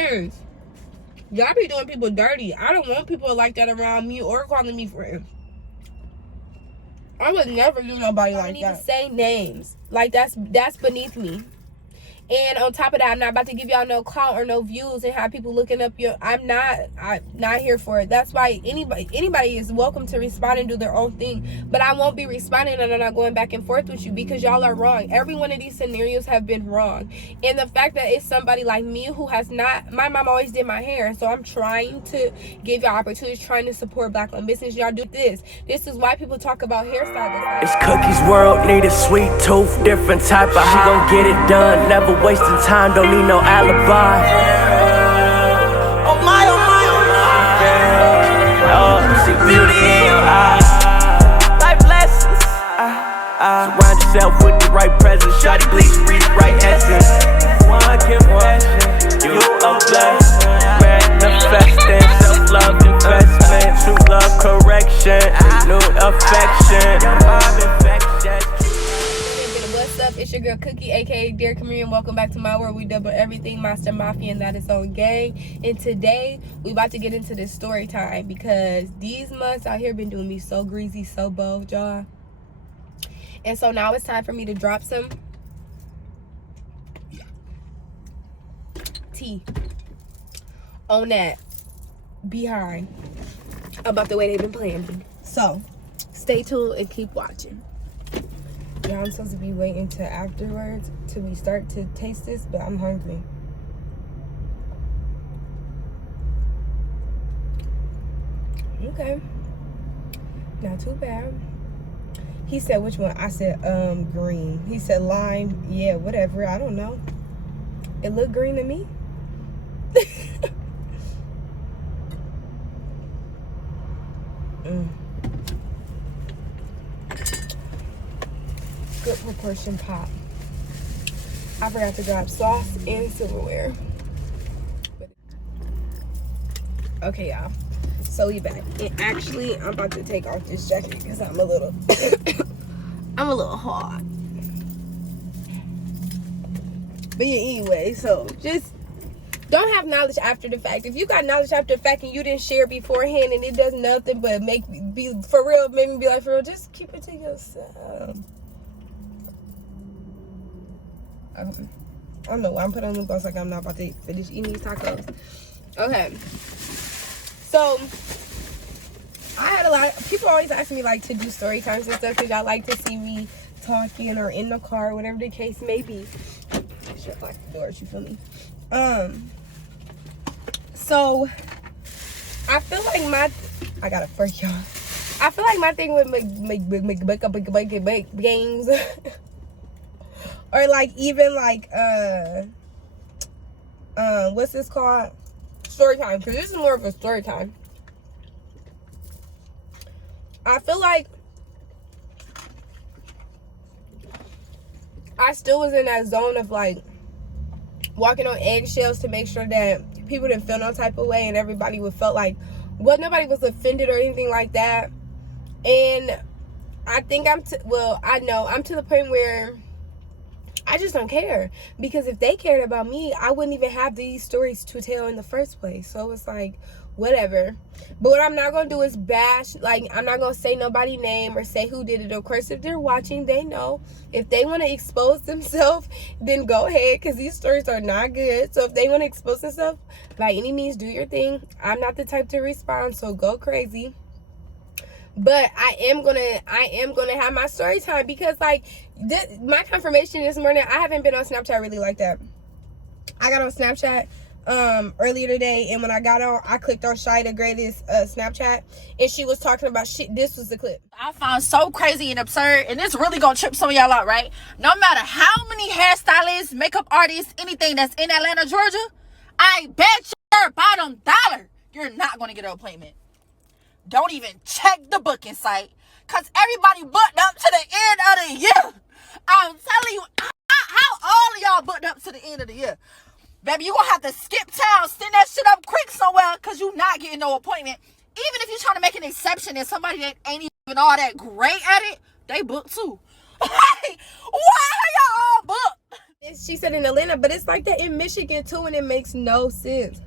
friends. Y'all be doing people dirty. I don't want people like that around me or calling me friends. I would never do nobody like that. I need to say names. Like, that's beneath me. And on top of that, I'm not about to give y'all no clout or no views and have people looking up your... I'm not here for it. That's why anybody is welcome to respond and do their own thing. But I won't be responding and I'm not going back and forth with you because y'all are wrong. Every one of these scenarios have been wrong. And the fact that it's somebody like me who has not... My mom always did my hair. So I'm trying to give y'all opportunities, trying to support Black-owned business. Y'all do this. This is why people talk about hairstylists. It's CookieesWorldd, need a sweet tooth, different type of... She gon' get it done, never wasting time, don't need no alibi. Oh my, oh my, oh my. Oh, see beauty in your eyes. Life lessons. Surround yourself with the right presence. Shawty, please breathe the right essence. One confession, you a blessing. Manifesting, self-love investment. True love correction, new affection. It's your girl Cookie, aka Dear Comedian. Welcome back to my world. We double everything, Monster Mafia, and that is on gang. And today we about to get into this story time because these months out here been doing me so greasy, so bold, y'all. And so now it's time for me to drop some tea on that behind about the way they've been playing me. So stay tuned and keep watching. Yeah, I'm supposed to be waiting till afterwards till we start to taste this, but I'm hungry. Okay. Not too bad. He said which one? I said green. He said lime. Yeah, whatever. I don't know. It looked green to me. Good proportion pop. I forgot to drop sauce and silverware. Okay, y'all. So we back. And actually, I'm about to take off this jacket because I'm a little hot. But yeah, anyway, so just don't have knowledge after the fact. If you got knowledge after the fact and you didn't share beforehand and it does nothing but make me be for real, make me be like, for real, just keep it to yourself. I don't know why I'm putting on the gloves like I'm not about to finish eating these tacos. Okay. So, I had a lot of people always ask me like to do story times and stuff because y'all like to see me talking or in the car, whatever the case may be. Shut like the doors, you feel me? So, I feel like I got a freak, y'all. I feel like my thing with make games. Or like even like what's this called? Story time, because this is more of a story time. I feel like I still was in that zone of like walking on eggshells to make sure that people didn't feel no type of way and everybody would felt like nobody was offended or anything like that. And I think I know I'm to the point where I just don't care, because if they cared about me, I wouldn't even have these stories to tell in the first place. So it's like, whatever. But what I'm not going to do is bash, like, I'm not going to say nobody's name or say who did it. Of course, if they're watching, they know. If they want to expose themselves, then go ahead, because these stories are not good. So if they want to expose themselves, by any means, do your thing. I'm not the type to respond, so go crazy. But I am gonna have my story time because like my confirmation this morning, I haven't been on Snapchat really like that. I got on Snapchat earlier today, and when I got on, I clicked on Shy the Greatest Snapchat, and she was talking about shit. This was the clip I found so crazy and absurd, and it's really gonna trip some of y'all out, right? No matter how many hairstylists, makeup artists, anything that's in Atlanta, Georgia, I bet your bottom dollar you're not gonna get an appointment. Don't even check the booking site, because everybody booked up to the end of the year. I'm telling you, how all of y'all booked up to the end of the year. Baby, you gonna have to skip town, send that shit up quick somewhere, because you not getting no appointment. Even if you're trying to make an exception and somebody that ain't even all that great at it, they booked too. Why are y'all all booked? She said in Atlanta, but it's like that in Michigan too, and it makes no sense.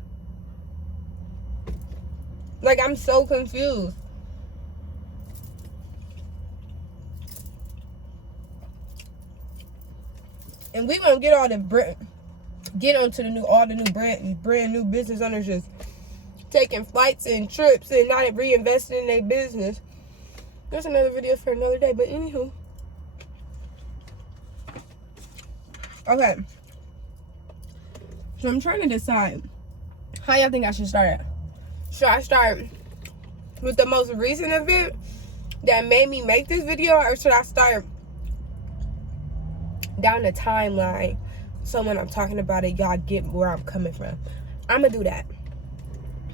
Like, I'm so confused. And we gonna get onto all the new brand new business owners just taking flights and trips and not reinvesting in their business. That's another video for another day. But anywho, okay. So I'm trying to decide how y'all think I should start at. Should I start with the most recent event that made me make this video, or should I start down the timeline so when I'm talking about it, y'all get where I'm coming from? I'm gonna do that.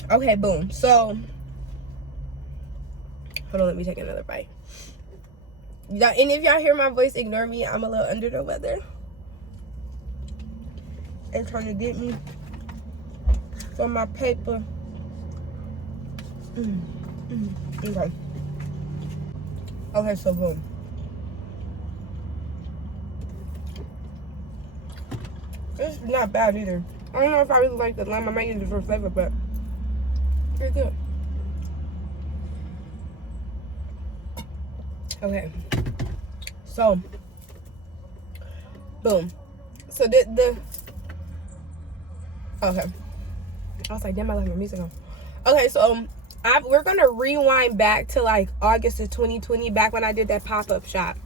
Okay, boom. So hold on, let me take another bite. And if y'all hear my voice, ignore me. I'm a little under the weather. It's trying to get me from my paper. Okay. Okay, so boom. It's not bad either. I don't know if I really like the lime. I might use it for flavor, but it's good. Okay. So, boom. So okay. I was like, damn, I left my music on. Okay, so we're gonna rewind back to like August of 2020, back when I did that pop-up shop.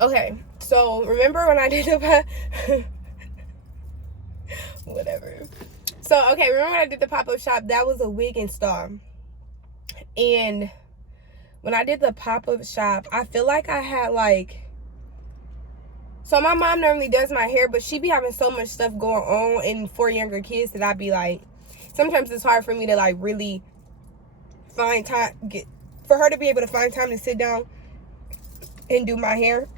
Okay, so remember when I did the whatever. So okay, remember when I did the pop-up shop? That was a wig and star. And when I did the pop-up shop, I feel like I had like, so my mom normally does my hair, but she be having so much stuff going on and for younger kids that I'd be like, sometimes it's hard for me to like really find time, for her to be able to find time to sit down and do my hair.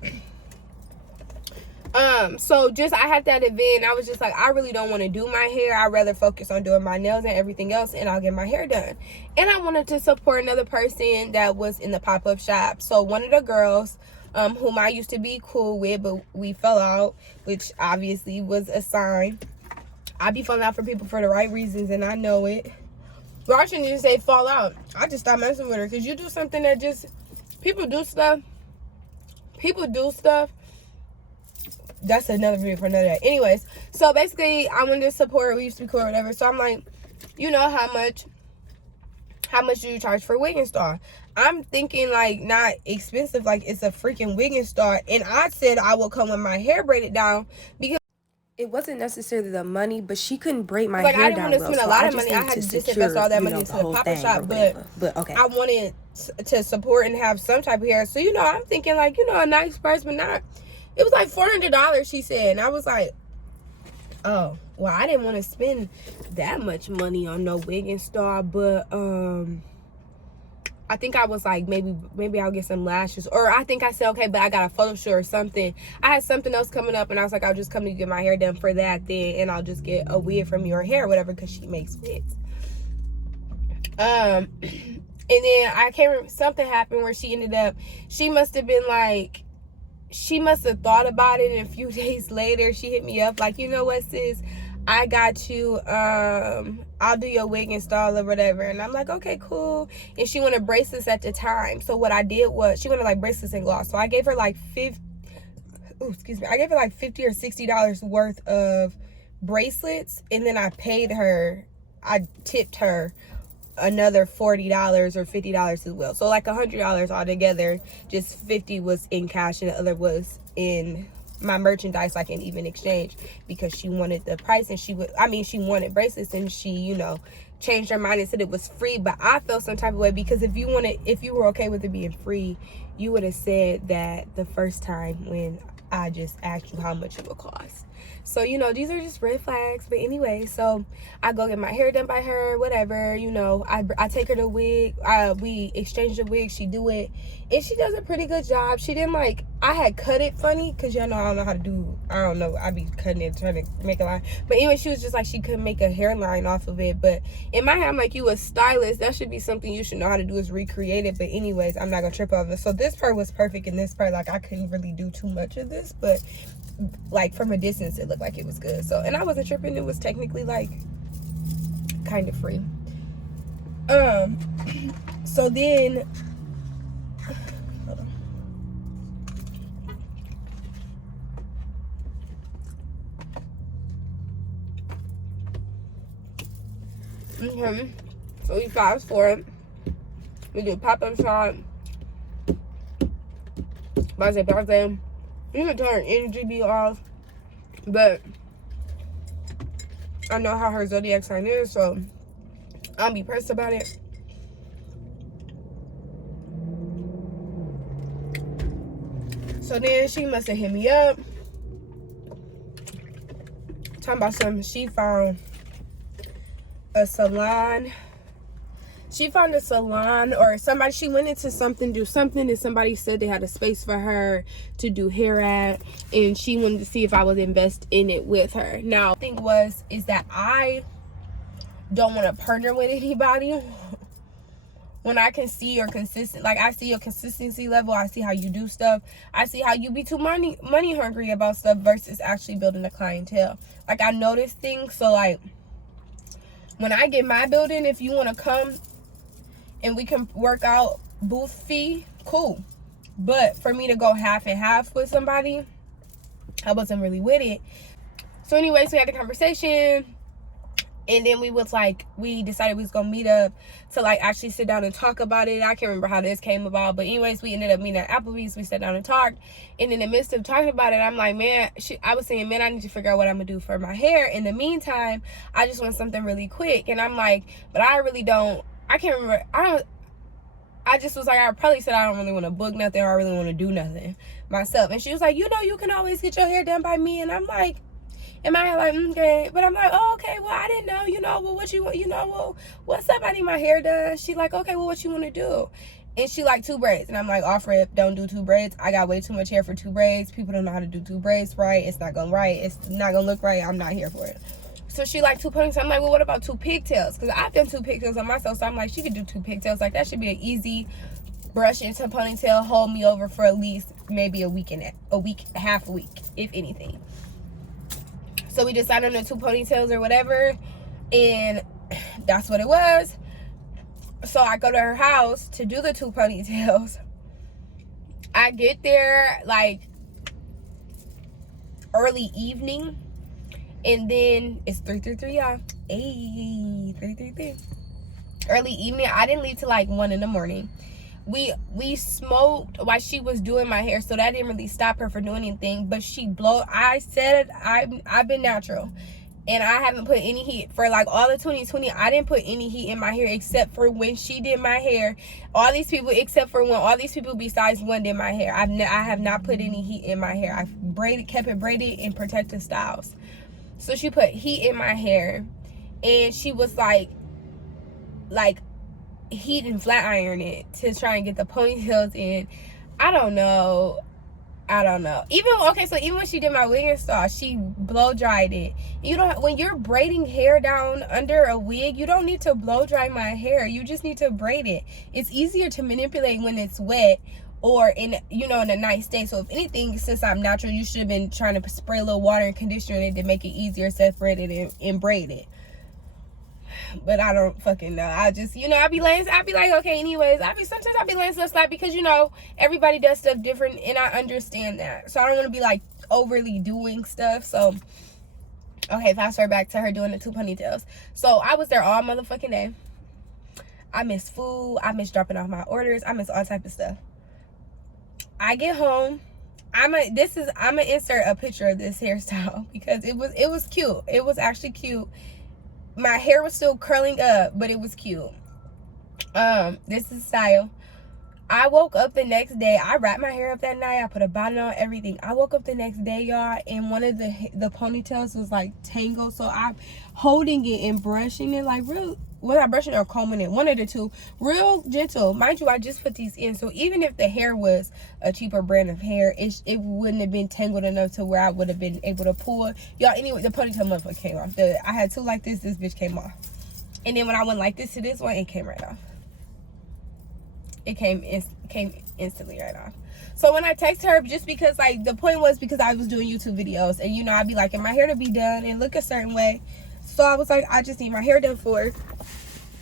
So just, I had that event and I was just like, I really don't want to do my hair. I'd rather focus on doing my nails and everything else, and I'll get my hair done. And I wanted to support another person that was in the pop-up shop. So one of the girls, whom I used to be cool with, but we fell out, which obviously was a sign. I be falling out for people for the right reasons, and I know it. Well, I shouldn't just say fall out. I just stopped messing with her, because you do something that just, people do stuff. That's another video for another day. Anyways, so basically, I wanted to support, we used to be cool or whatever. So I'm like, you know, how much do you charge for wig and star? I'm thinking like not expensive, like it's a freaking wig and star. And I said I will come with my hair braided down, because it wasn't necessarily the money, but she couldn't braid my hair down. Like, I didn't want to spend a lot of money. I had to just invest all that money into the pop-up shop, but okay. I wanted to support and have some type of hair. So, you know, I'm thinking like, you know, a nice price, but not, it was like $400, she said. And I was like, oh, well, I didn't want to spend that much money on no wig and star, but I think I was like, maybe I'll get some lashes. Or I think I said, okay, but I got a photo shoot or something. I had something else coming up, and I was like, I'll just come to get my hair done for that then, and I'll just get a wig from your hair or whatever, because she makes wigs. And then I can't remember, something happened where she must have been like, she must have thought about it, and a few days later, she hit me up like, you know what, sis? I got you, I'll do your wig install or whatever. And I'm like, okay, cool. And she wanted bracelets at the time. So what I did was, she wanted like bracelets and gloss. So I gave her like I gave her like $50 or $60 worth of bracelets. And then I tipped her another $40 or $50 as well. So like $100 altogether. Just 50 was in cash and the other was in my merchandise, like an even exchange, because she wanted the price, and she wanted bracelets, and she, you know, changed her mind and said it was free. But I felt some type of way, because if you were okay with it being free, you would have said that the first time when I just asked you how much it would cost. So, you know, these are just red flags. But anyway, so I go get my hair done by her, whatever, you know. I take her the wig. We exchange the wig. She do it. And she does a pretty good job. She didn't like, I had cut it funny because y'all know I don't know how to do, I don't know. I be cutting it, trying to make a line. But anyway, she was just like, she couldn't make a hairline off of it. But in my head, I'm like, you a stylist. That should be something you should know how to do, is recreate it. But anyways, I'm not going to trip over it. So this part was perfect. And this part, like, I couldn't really do too much of this. But like from a distance, it looked like it was good. So, and I wasn't tripping. It was technically like kind of free. So then, hold on. Okay, so we fast forward. We do pop-up shop. Birthday. You can turn energy be off, but I know how her zodiac sign is, so I'll be pressed about it. So then she must have hit me up, talking about something. She found a salon. She found a salon or somebody, she went into something, do something, and somebody said they had a space for her to do hair at, and she wanted to see if I would invest in it with her. Now, the thing is that I don't want to partner with anybody when I can see your consistent, like I see your consistency level, I see how you do stuff, I see how you be too money hungry about stuff versus actually building a clientele. Like, I notice things, so like when I get my building, if you want to come and we can work out booth fee, cool. But for me to go half and half with somebody, I wasn't really with it. So anyways, we had the conversation, and then we decided we was gonna meet up to like actually sit down and talk about it. I can't remember how this came about, but anyways, we ended up meeting at Applebee's. We sat down and talked, and in the midst of talking about it, I'm like, man, I was saying, man, I need to figure out what I'm gonna do for my hair. In the meantime, I just want something really quick. And I'm like, but I really don't, I can't remember, I just was like, I probably said I don't really want to book nothing, or I really want to do nothing myself. And she was like, you know, you can always get your hair done by me. And I'm like, in my head, like, okay. But I'm like, oh, okay, well, I didn't know, you know, well, what you want, you know, well, what's up? I need my hair done. She like, okay, well, what you want to do? And she like 2 braids. And I'm like, off rip, don't do 2 braids. I got way too much hair for 2 braids. People don't know how to do 2 braids right. It's not going right. It's not going to look right. I'm not here for it. So she like 2 ponytails. I'm like, well, what about 2 pigtails? Because I've done 2 pigtails on myself. So I'm like, she could do 2 pigtails. Like, that should be an easy brush into ponytail, hold me over for at least maybe a week, half a week, if anything. So we decided on the 2 ponytails or whatever, and that's what it was. So I go to her house to do the 2 ponytails. I get there like early evening, and then it's 333, y'all. Hey, 333. Early evening. I didn't leave till like 1 in the morning. We smoked while she was doing my hair, so that didn't really stop her from doing anything. But I said I've been natural, and I haven't put any heat for like all of 2020. I didn't put any heat in my hair except for when she did my hair. All these people, except for when all these people besides one did my hair, I have not put any heat in my hair. I've kept it braided in protective styles. So she put heat in my hair, and she was like heat and flat iron it to try and get the ponytails in. I don't know. Even when she did my wig install, she blow dried it. When you're braiding hair down under a wig, you don't need to blow dry my hair. You just need to braid it. It's easier to manipulate when it's wet or in a nice state. So if anything, since I'm natural, you should have been trying to spray a little water and conditioner in it to make it easier, separate it and braid it. But I don't fucking know. I just, I be like, okay, anyways. Sometimes I be laying stuff flat because, everybody does stuff different, and I understand that. So I don't want to be, like, overly doing stuff. So, okay, fast forward back to her doing the 2 ponytails. So I was there all motherfucking day. I miss food. I miss dropping off my orders. I miss all type of stuff. I get home. I'm gonna insert a picture of this hairstyle because it was cute. It was actually cute. My hair was still curling up, but it was cute. This is style. I woke up the next day. I wrapped my hair up that night. I put a bonnet on, everything. I woke up the next day, y'all, and one of the ponytails was like tangled. So I'm holding it and brushing it like real. Was I brushing or combing it? One of the two. Real gentle. Mind you, I just put these in. So even if the hair was a cheaper brand of hair, it wouldn't have been tangled enough to where I would have been able to pull. Y'all, anyway, the ponytail motherfucker came off. I had two like this. This bitch came off. And then when I went like this to this one, it came right off. It came instantly right off. So when I text her, just because like the point was because I was doing YouTube videos, and you know I'd be like, my hair to be done and look a certain way. So I was like, I just need my hair done for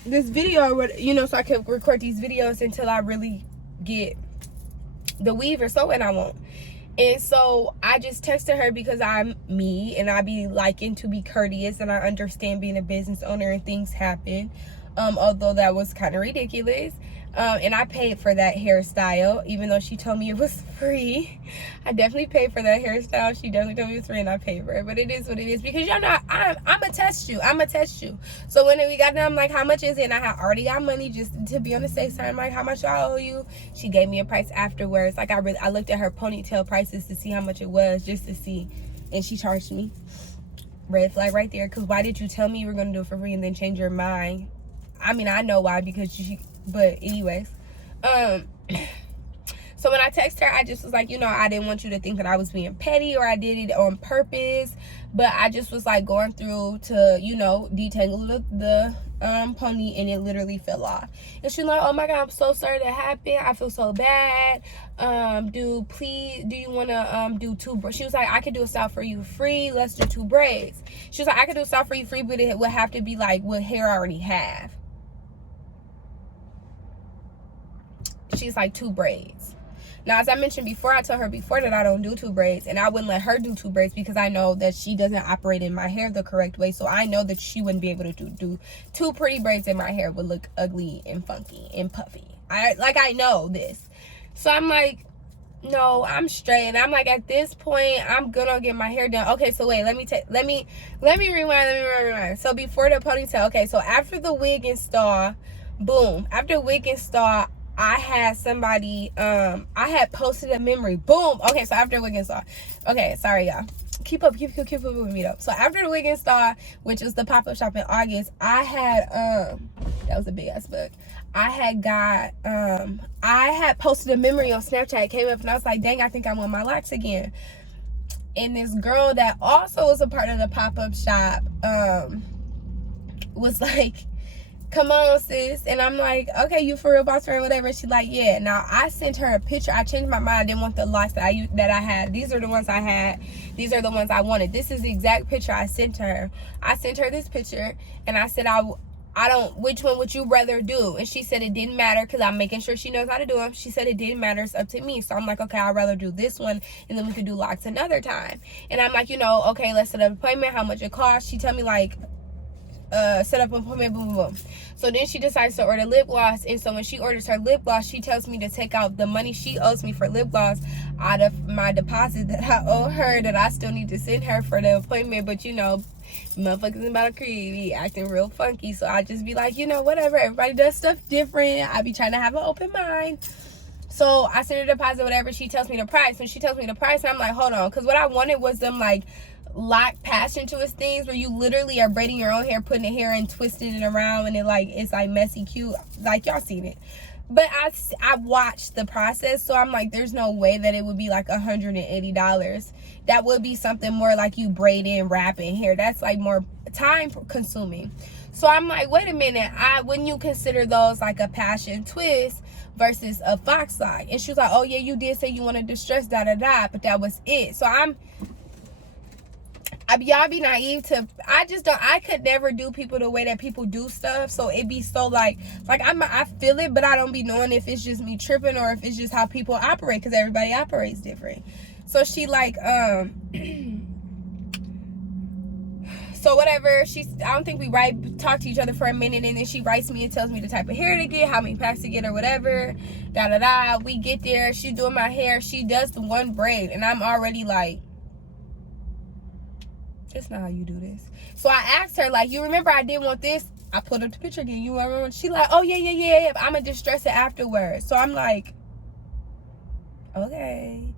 this video, or you know, so I could record these videos until I really get the weave or sewing I want. And so I just texted her because I'm me, and I be liking to be courteous, and I understand being a business owner and things happen. Although that was kind of ridiculous. And I paid for that hairstyle, even though she told me it was free. I definitely paid for that hairstyle. She definitely told me it was free, and I paid for it. But it is what it is, because y'all know I'm gonna test you. I'm gonna test you. So when we got done, I'm like, how much is it? And I had already got money just to be on the safe side. I'm like, how much I owe you? She gave me a price afterwards. Like I looked at her ponytail prices to see how much it was, just to see, and she charged me. Red flag right there. Because why did you tell me you were gonna do it for free and then change your mind? I mean, I know why, because but anyways, so when I text her, I just was like, you know, I didn't want you to think that I was being petty or I did it on purpose, but I just was like going through to, you know, detangle the pony, and it literally fell off. And she's like, oh my god, I'm so sorry that happened, I feel so bad. Do you want to do two braids? She was like, I could do a style for you free, let's do 2 braids. She was like, I could do a style for you free, but it would have to be like what hair I already have. She's like, 2 braids. Now, as I mentioned before, I told her before that I don't do 2 braids, and I wouldn't let her do 2 braids because I know that she doesn't operate in my hair the correct way. So I know that she wouldn't be able to do 2 pretty braids in my hair, would look ugly and funky and puffy. I know this. So I'm like, no, I'm straight. And I'm like, at this point, I'm gonna get my hair done. Okay, so wait, let me rewind. So before the ponytail, okay, so after the wig install, boom, after wig install, I had somebody, I had posted a memory. Boom. Okay, so after wig install. Okay, sorry, y'all. Keep up with me though. So after the wig install, which was the pop-up shop in August, I had, that was a big ass bug. I had posted a memory on Snapchat. It came up, and I was like, dang, I think I want my locks again. And this girl that also was a part of the pop-up shop, was like, come on, sis. And I'm like, okay, you for real, boss friend, whatever. She's like, yeah. Now I sent her a picture. I changed my mind. I didn't want the locks that I had. These are the ones I had. These are the ones I wanted. This is the exact picture I sent her. I sent her this picture, and I said, I don't, which one would you rather do? And she said it didn't matter, because I'm making sure she knows how to do them. She said it didn't matter, it's up to me. So I'm like, okay, I'd rather do this one, and then we could do locks another time. And I'm like, you know, okay, let's set up an appointment, how much it costs. She tell me like, set up an appointment, boom, boom, boom. So then she decides to order lip gloss, and so when she orders her lip gloss, she tells me to take out the money she owes me for lip gloss out of my deposit that I owe her, that I still need to send her for the appointment. But you know, motherfuckers about a creed, be acting real funky. So I just be like, you know, whatever, everybody does stuff different. I be trying to have an open mind. So I send her deposit, whatever. She tells me the price. When she tells me the price, I'm like, hold on, because what I wanted was them like lock passion twist things where you literally are braiding your own hair, putting the hair in, twisting it around, and it's like messy cute, like y'all seen it. But I watched the process, so I'm like, there's no way that it would be like $180. That would be something more like you braid in, wrap in hair. That's like more time consuming. So I'm like, wait a minute, wouldn't you consider those like a passion twist versus a fox lock? And she was like, oh yeah, you did say you wanted distress, but that was it. So y'all be naive to, I could never do people the way that people do stuff. So it be so like I feel it, but I don't be knowing if it's just me tripping or if it's just how people operate, because everybody operates different. So she like, so whatever, I don't think we talk to each other for a minute, and then she writes me and tells me the type of hair to get, how many packs to get or whatever, we get there, she's doing my hair, she does the 1 braid, and I'm already like, that's not how you do this. So I asked her, like, you remember I did want this? I put up the picture again. You remember? She like, oh yeah. I'm gonna distress it afterwards. So I'm like, okay,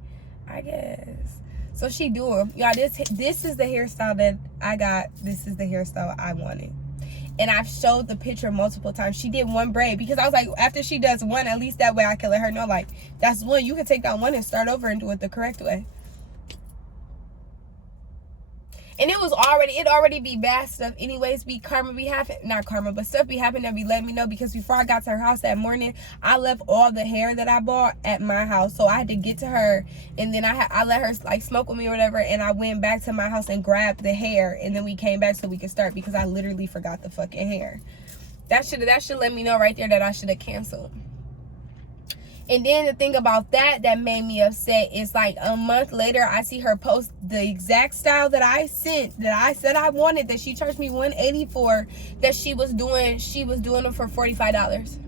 I guess. So she do them. Y'all, this is the hairstyle that I got. This is the hairstyle I wanted. And I've showed the picture multiple times. She did one braid because I was like, after she does one, at least that way I can let her know, like, that's one. You can take that one and start over and do it the correct way. And it already be bad stuff anyways. Stuff be happening that be letting me know, because before I got to her house that morning, I left all the hair that I bought at my house. So I had to get to her, and then I let her like smoke with me or whatever, and I went back to my house and grabbed the hair, and then we came back so we could start, because I literally forgot the fucking hair. That should let me know right there that I should have canceled. And then the thing about that made me upset is, like, a month later, I see her post the exact style that I sent, that I said I wanted, that she charged me $180 for, that she was doing them for $45.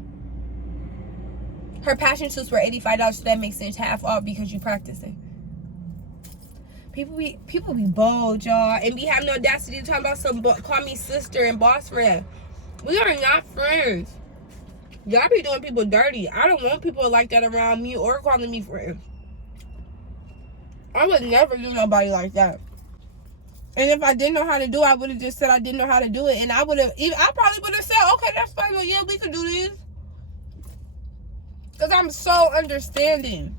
Her passion shoots were $85, so that makes sense, half off because you practicing. People be bold, y'all, and be having the audacity to talk about call me sister and boss friend. We are not friends. Y'all be doing people dirty. I don't want people like that around me or calling me friend. I would never do nobody like that. And if I didn't know how to do it, I would have just said I didn't know how to do it. And I probably would have said, okay, that's fine. Well, yeah, we could do this. Because I'm so understanding.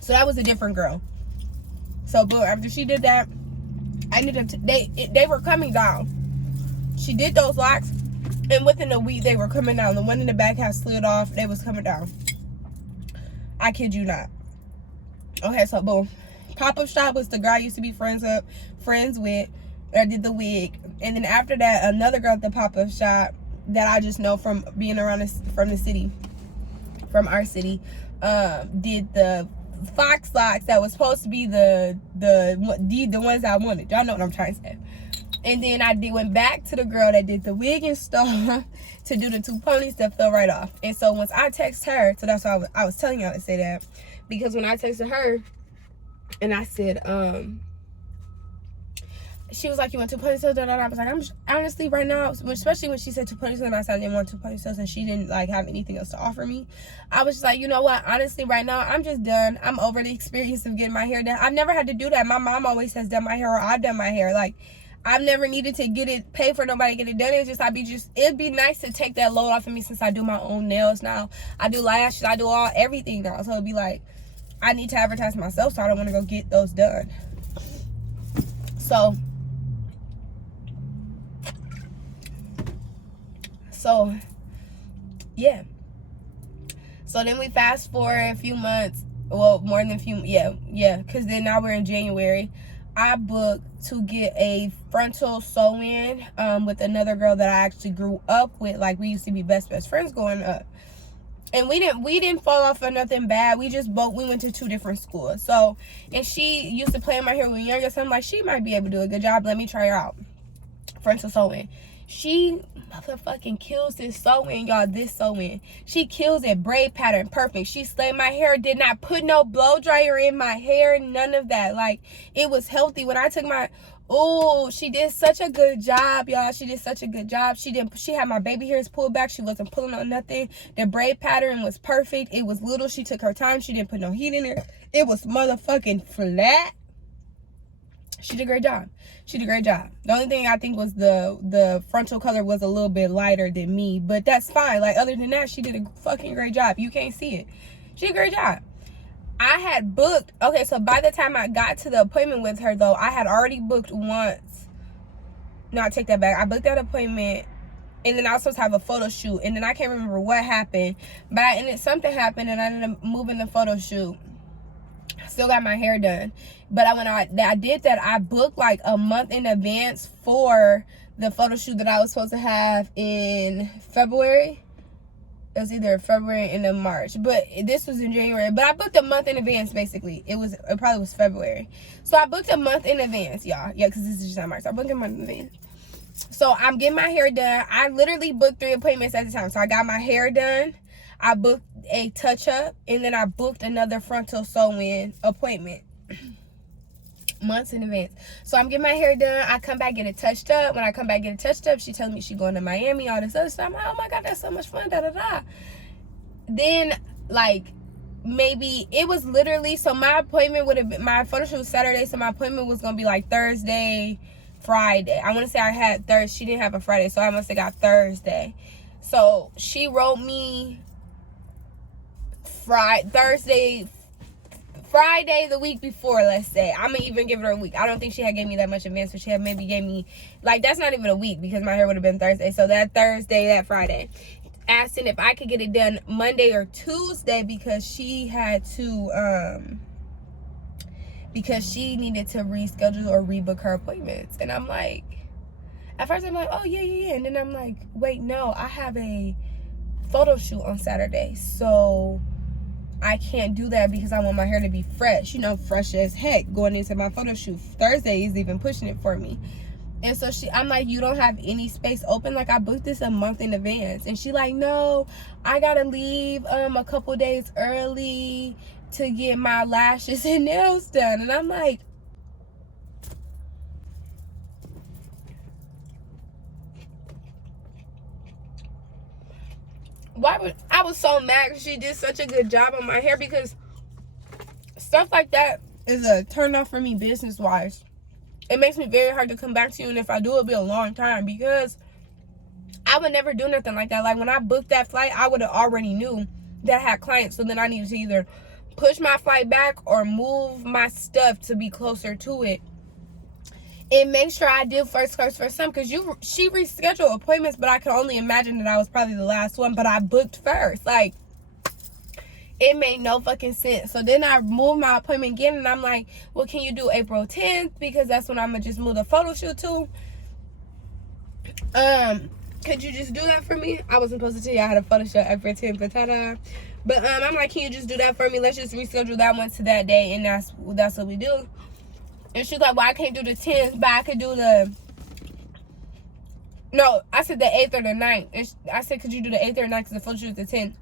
So that was a different girl. So, but after she did that, I ended up, they were coming down. She did those locks, and within a week, they were coming down. The one in the back had slid off. They was coming down. I kid you not. Okay, so boom. Pop-up shop was the girl I used to be friends with. I did the wig. And then after that, another girl at the pop-up shop that I just know from being around from our city, did the fox locks that was supposed to be the ones I wanted. Y'all know what I'm trying to say. And then I went back to the girl that did the wig and stuff to do the 2 ponies that fell right off. And so once I text her, so that's why I was telling y'all to say that, because when I texted her and I said, she was like, you want 2 ponytails? I was like, I'm honestly right now, especially when she said 2 ponytails and I said I didn't want 2 ponytails and she didn't like have anything else to offer me. I was just like, you know what? Honestly, right now, I'm just done. I'm over the experience of getting my hair done. I've never had to do that. My mom always has done my hair, or I've done my hair. Like, I've never needed to pay for nobody to get it done. It's just, it'd be nice to take that load off of me, since I do my own nails now. I do lashes, I do everything now. So it'd be like, I need to advertise myself, so I don't want to go get those done. So yeah. So then we fast forward a few months, well, more than a few, yeah, because then now we're in January. I booked to get a frontal sew-in with another girl that I actually grew up with. Like, we used to be best friends growing up. And we didn't fall off or nothing bad. We went to 2 different schools. So, and she used to play in my hair when we were younger, so I'm like, she might be able to do a good job. Let me try her out. Frontal sew-in. She motherfucking kills this sew-in, y'all. This sew-in. She kills it. Braid pattern. Perfect. She slayed my hair. Did not put no blow dryer in my hair. None of that. Like, it was healthy. When I took my... Oh, she did such a good job, y'all. She did such a good job. She had my baby hairs pulled back. She wasn't pulling on nothing. The braid pattern was perfect. It was little. She took her time. She didn't put no heat in there. It was motherfucking flat. She did a great job. She did a great job. The only thing I think was the frontal color was a little bit lighter than me, but that's fine. Like, other than that, she did a fucking great job. You can't see it. She did a great job. I had booked, okay, so by the time I got to the appointment with her, though, I had already booked once. No, I take that back. I booked that appointment, and then I was supposed to have a photo shoot, and then I can't remember what happened, but something happened, and I ended up moving the photo shoot. Still got my hair done, but when I did that, I booked like a month in advance for the photo shoot that I was supposed to have in February. It was either February and then March, but this was in January. But I booked a month in advance, basically. It probably was February. So I booked a month in advance, y'all. Yeah, because this is just not March. So I booked a month in advance. So I'm getting my hair done. I literally booked 3 appointments at the time. So I got my hair done. I booked a touch-up. And then I booked another frontal sew-in appointment. months in advance. So I'm getting my hair done. I come back, get it touched up. When I come back, get it touched up, she tells me she going to Miami, all this other stuff. I'm like, oh my God, that's so much fun, da da da. Then, like, maybe it was literally, so my appointment would have been, my photo shoot was Saturday, so my appointment was gonna be like Thursday, Friday. I want to say I had Thursday. She didn't have a Friday, so I must have got Thursday. So she wrote me Friday the week before, let's say. I'm gonna even give her a week. I don't think she had gave me that much advance, but she had maybe gave me, like, that's not even a week because my hair would have been Thursday. So that Thursday, that Friday, asking if I could get it done Monday or Tuesday because she had to because she needed to reschedule or rebook her appointments. And I'm like, at first I'm like, oh yeah, and then I'm like, wait, no, I have a photo shoot on Saturday, so I can't do that because I want my hair to be fresh, you know, fresh as heck going into my photo shoot. Thursday is even pushing it for me. And so I'm like, you don't have any space open? Like, I booked this a month in advance. And she like, no, I gotta leave a couple days early to get my lashes and nails done. And I'm like, why would I was so mad because she did such a good job on my hair, because stuff like that is a turn off for me business wise. It makes me very hard to come back to you, and if I do, it'll be a long time because I would never do nothing like that. Like, when I booked that flight, I would have already knew that I had clients, so then I needed to either push my flight back or move my stuff to be closer to it. And make sure I did first class for some, because she rescheduled appointments, but I could only imagine that I was probably the last one, but I booked first. Like, it made no fucking sense. So then I moved my appointment again, and I'm like, well, can you do April 10th? Because that's when I'm gonna just move the photo shoot to. Could you just do that for me? I wasn't supposed to tell you I had a photo shoot April 10th, but ta-da. But I'm like, can you just do that for me? Let's just reschedule that one to that day, and that's what we do. And she's like, well, I can't do the 10th, but I could do the... No, I said the 8th or the 9th. And I said, could you do the 8th or 9th? Because the photo shoot is the 10th.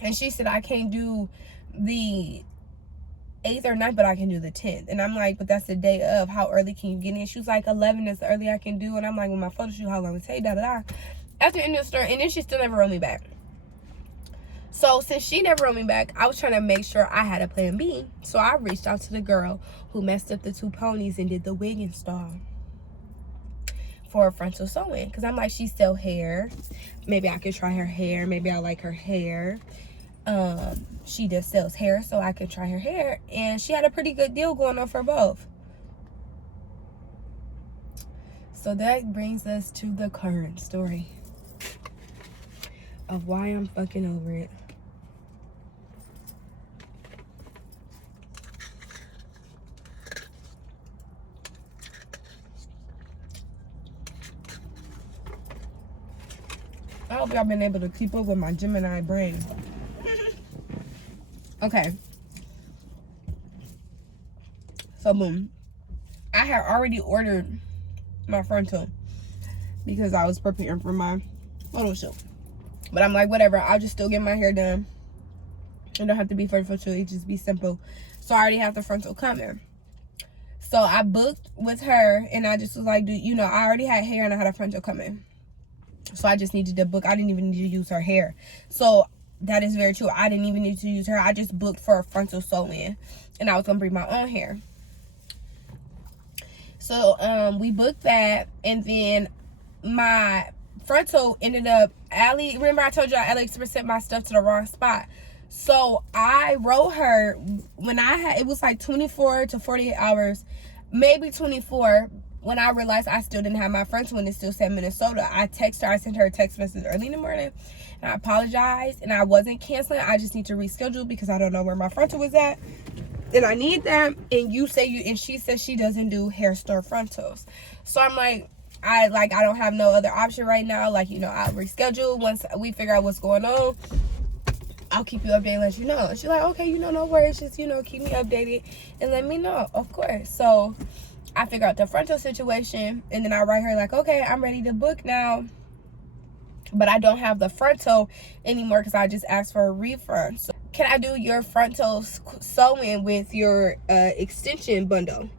And she said, I can't do the 8th or 9th, but I can do the 10th. And I'm like, but that's the day of. How early can you get in? She was like, 11 is the early I can do. And I'm like, well, my photo shoot, how long it take? Da-da-da. After the end of the story, and then she still never wrote me back. So since she never wrote me back, I was trying to make sure I had a plan B. So I reached out to the girl who messed up the 2 ponies and did the wig install for a frontal sew-in. Because I'm like, she sell hair. Maybe I could try her hair. Maybe I like her hair. She just sells hair, so I could try her hair. And she had a pretty good deal going on for both. So that brings us to the current story of why I'm fucking over it. I hope y'all been able to keep up with my Gemini brain. Okay. So boom. I had already ordered my frontal because I was preparing for my photo shoot. But I'm like, whatever, I'll just still get my hair done. It don't have to be for the photo shoot, it just be simple. So I already have the frontal coming. So I booked with her, and I just was like, you know, I already had hair and I had a frontal coming. So I just needed to book. I didn't even need to use her hair. So that is very true. I didn't even need to use her. I just booked for a frontal sew-in, and I was gonna bring my own hair. So we booked that, and then my frontal ended up, remember I told you AliExpress sent my stuff to the wrong spot. So I wrote her when it was like 24 to 48 hours, maybe 24, when I realized I still didn't have my frontal and it still said Minnesota. I sent her a text message early in the morning, and I apologized, and I wasn't canceling. I just need to reschedule because I don't know where my frontal was at, and I need that. And she says she doesn't do hair store frontals. So I'm like, I don't have no other option right now. Like, you know, I'll reschedule once we figure out what's going on. I'll keep you updated and let you know. And she's like, okay, you know, no worries, just, you know, keep me updated and let me know, of course. So I figure out the frontal situation, and then I write her like, okay, I'm ready to book now, but I don't have the frontal anymore because I just asked for a refund. So can I do your frontal sew-in with your extension bundle?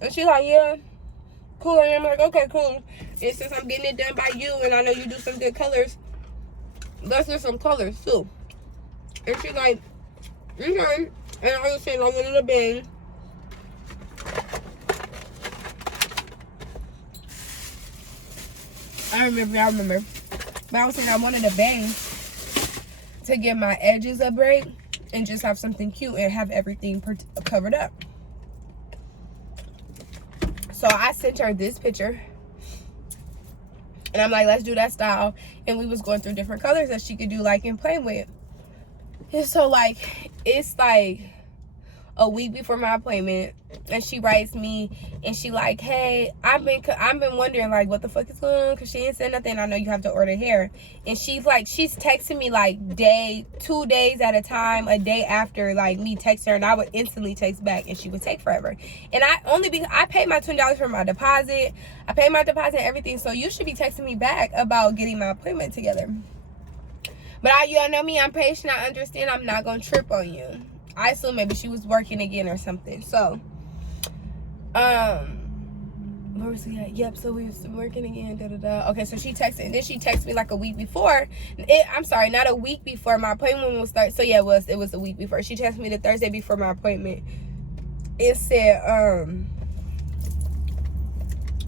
And she's like, yeah, cool. And I'm like, okay, cool. And since I'm getting it done by you, and I know you do some good colors, let's do some colors too. And she's like, okay. And I was saying I wanted a bang. I remember. But I was saying I wanted a bang to give my edges a break and just have something cute and have everything covered up. So I sent her this picture. And I'm like, let's do that style. And we was going through different colors that she could do, like, and play with. And so, like, it's like a week before my appointment, and she writes me, and she like, hey, I've been wondering, like, what the fuck is going on, because she ain't said nothing. I know you have to order hair. And she's like, she's texting me like 2 days at a time, a day after, like, me text her, and I would instantly text back, and she would take forever. And I paid my $20 for my deposit. I paid my deposit and everything, so you should be texting me back about getting my appointment together. But y'all know me, I'm patient, I understand, I'm not gonna trip on you. I assume maybe she was working again or something. So, where was we at? Yep, so we was working again, Okay, so she texted, and then she texted me like a week before. I'm sorry, not a week before my appointment will start. So yeah, it was a week before. She texted me the Thursday before my appointment. It said,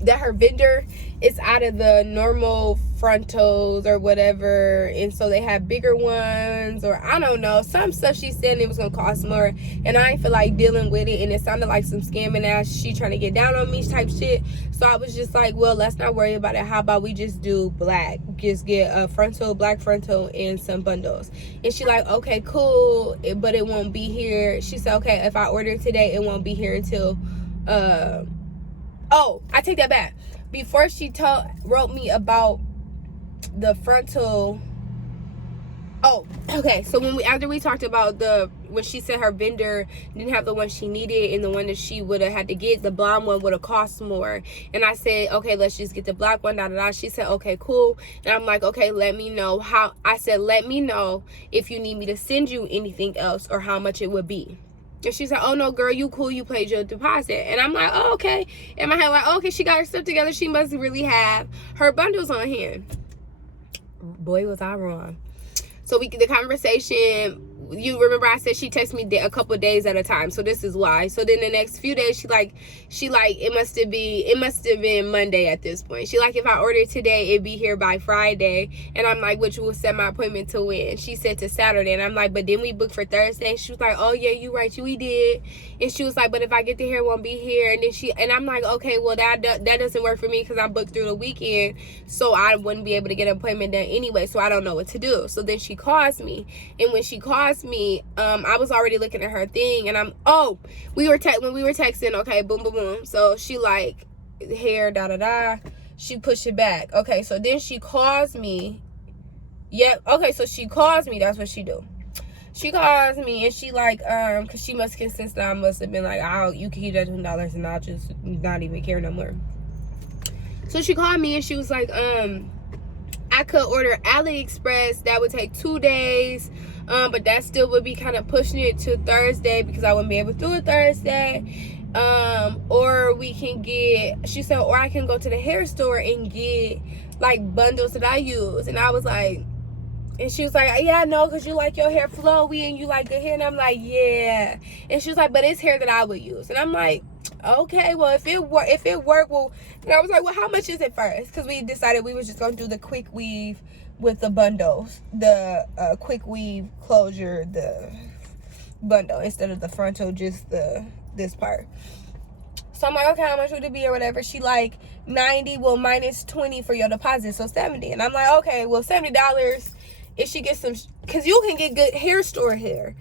that her vendor is out of the normal frontals or whatever, and so they have bigger ones, or I don't know, some stuff she said it was gonna cost more, and I ain't feel like dealing with it, and it sounded like some scamming ass, she trying to get down on me type shit. So I was just like, well, let's not worry about it. How about we just do black, just get a frontal, black frontal, and some bundles. And she like, okay, cool, but it won't be here. She said, okay, if I order today, it won't be here until oh, I take that back. Before she wrote me about the frontal. Oh, okay. So after we talked about when she said her vendor didn't have the one she needed, and the one that she would have had to get, the blonde one would have cost more. And I said, okay, let's just get the black one. She said, okay, cool. And I'm like, okay, let me know how. I said, let me know if you need me to send you anything else or how much it would be. And she said, oh, no, girl, you cool. You paid your deposit. And I'm like, oh, okay. In my head, like, okay, she got her stuff together. She must really have her bundles on hand. Boy, was I wrong. So the conversation, you remember I said she texted me a couple of days at a time. So this is why. So then the next few days, she like, it must have been Monday at this point. She like, if I order today, it'd be here by Friday. And I'm like, which will set my appointment to when? She said to Saturday. And I'm like, but then we booked for Thursday. She was like, oh yeah, you right, we did. And she was like, but if I get the hair, it won't be here. And then and I'm like, okay, well that doesn't work for me, because I'm booked through the weekend, so I wouldn't be able to get an appointment done anyway. So I don't know what to do. So then she calls me, and when she calls me, I was already looking at her thing, and when we were texting, okay, boom boom boom. So she like, hair she pushed it back. Okay, so then she calls me. Yep. Okay, so she calls me. That's what she do. She calls me, and she like, because she must consider that I must have been like, you can keep that $2, and I'll just not even care no more. So she called me, and she was like, I could order AliExpress. That would take 2 days, but that still would be kind of pushing it to Thursday, because I wouldn't be able to do it Thursday. Or we can she said, or I can go to the hair store and get like bundles that I use. And I was like, and she was like, yeah, I know, because you like your hair flowy and you like good hair. And I'm like, yeah. And she was like, but it's hair that I would use. And I'm like, okay, well, if it worked, well. And I was like, well, how much is it first? Because we decided we was just going to do the quick weave with the bundles. The quick weave closure, the bundle, instead of the frontal, just this part. So I'm like, okay, how much would it be or whatever? She like, 90, well, minus 20 for your deposit, so 70. And I'm like, okay, well, $70 if she gets some, because you can get good hair store hair.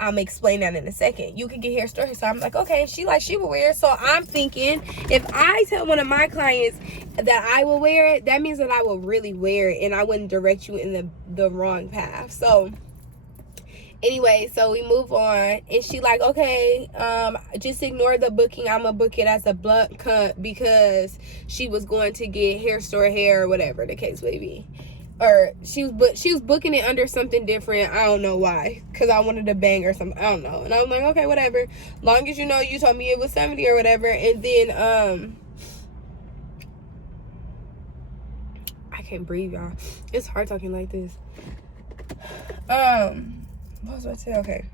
I'm explain that in a second. You can get hair store hair. So I'm like, okay. She like, she will wear it. So I'm thinking, if I tell one of my clients that I will wear it, that means that I will really wear it, and I wouldn't direct you in the wrong path. So anyway, so we move on, and she like, okay, just ignore the booking. I'm gonna book it as a blunt cut, because she was going to get hair store hair or whatever the case may be. or she was booking it under something different. I don't know why, because I wanted to bang or something. I don't know. And I was like, okay, whatever, long as you know you told me it was 70 or whatever. And then I can't breathe, y'all. It's hard talking like this. What was I say? Okay,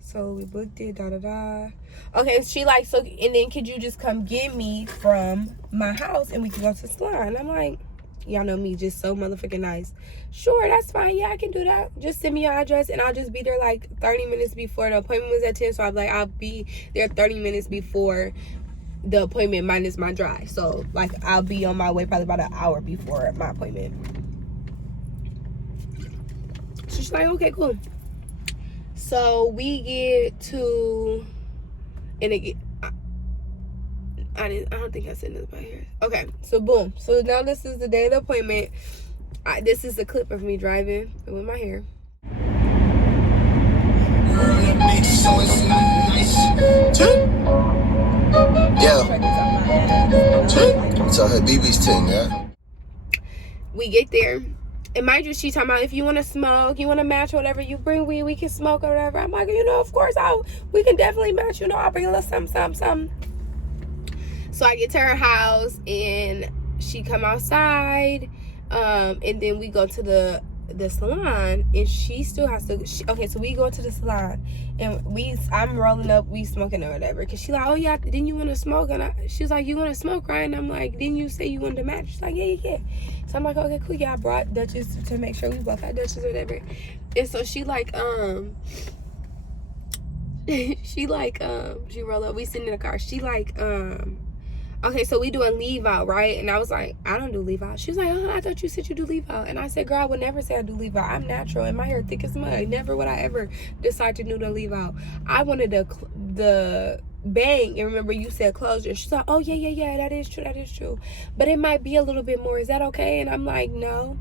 so we booked it, okay, she like, so, and then could you just come get me from my house and we can go to the salon? I'm like, y'all know me, just so motherfucking nice. Sure, that's fine. Yeah, I can do that. Just send me your address and I'll just be there like 30 minutes before. The appointment was at 10, so I'm like, I'll be there 30 minutes before the appointment minus my drive. So like, I'll be on my way probably about an hour before my appointment. So she's like, okay, cool. So we get to, and it, I don't think I said this about here. Okay, so boom. So now this is the day of the appointment. This is a clip of me driving with my hair. So her BB's 10, yeah. We get there, and mind you, she talking about if you want to smoke, you want to match whatever you bring, we can smoke or whatever. I'm like, you know, of course, we can definitely match. You know, I'll bring a little something. So I get to her house and she come outside, and then we go to the salon, and she still has to. Okay, so we go to the salon, and I'm rolling up, we smoking or whatever. Cause she like, oh yeah, didn't you want to smoke? And she's like, you want to smoke, right? And I'm like, didn't you say you wanted to match? She's like, yeah. So I'm like, okay, cool. Yeah, I brought Duchess to make sure we both had Duchess or whatever. And so she like, she roll up. We sitting in the car. She like, okay, so we doing leave out, right? And I was like, I don't do leave out. She was like, oh, I thought you said you do leave out. And I said, girl, I would never say I do leave out. I'm natural and my hair thick as mud. Never would I ever decide to do the leave out. I wanted the bang, and remember you said closure. She's like, oh yeah, that is true. But it might be a little bit more. Is that okay? And I'm like, no.